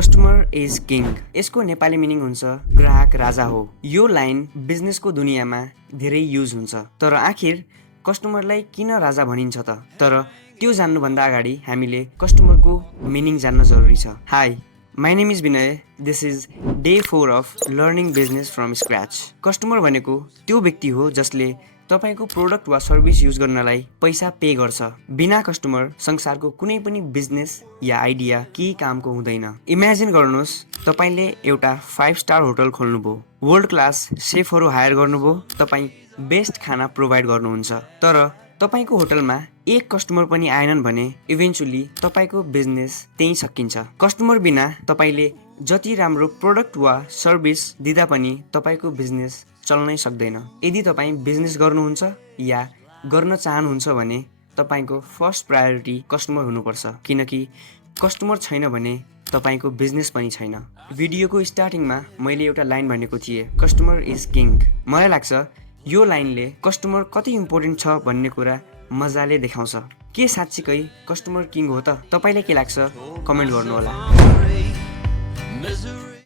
Customer is king. यसको Nepali meaning हुन्छ ग्राहक राजा हो। यो लाइन बिजनेसको दुनियाँमा धेरै युज हुन्छ। तर आखिर कस्टमरलाई किन राजा भनिन्छ त? तर त्यो जान्नुभन्दा अगाडि हामीले कस्टमरको मिनिङ जान्न जरुरी छ। High, my name is Vinay. This is day 4 of learning business from scratch. Customer भनेको त्यो व्यक्ति हो जसले तपाईको प्रोडक्ट वा सर्भिस युज गर्नलाई पैसा पे गर्छ। बिना कस्टमर संसारको कुनै पनि बिजनेस या आइडिया केही कामको हुँदैन। इमेजिन गर्नुहोस्, तपाईले एउटा 5 स्टार होटल खोल्नुभयो, वर्ल्ड क्लास सेफहरू हायर गर्नुभयो, तपाई बेस्ट खाना प्रोभाइड गर्नुहुन्छ, तर तपाईको होटलमा एक कस्टमर पनि आएनन् भने इभेन्चुअली तपाईको बिजनेस त्यही सकिन्छ। कस्टमर बिना तपाईले जति राम्रो प्रोडक्ट वा सर्भिस दिँदा पनि तपाईको बिजनेस चल्नै सक्दैन। यदि तपाई बिजनेस गर्नुहुन्छ या गर्न चाहनुहुन्छ भने तपाईको फर्स्ट प्रायोरिटी कस्टमर हुनुपर्छ, किनकि कस्टमर छैन भने तपाईको बिजनेस पनि छैन। भिडियोको स्टार्टिङमा मैले एउटा लाइन भनेको थिएँ, कस्टमर इज किङ। मलाई लाग्छ यो लाइनले कस्टमर कति इम्पोर्टेन्ट छ भन्ने कुरा मजाले देखाउँछ। के साँच्चीकै कस्टमर किङ हो त? तपाईलाई के लाग्छ? कमेन्ट गर्नु होला।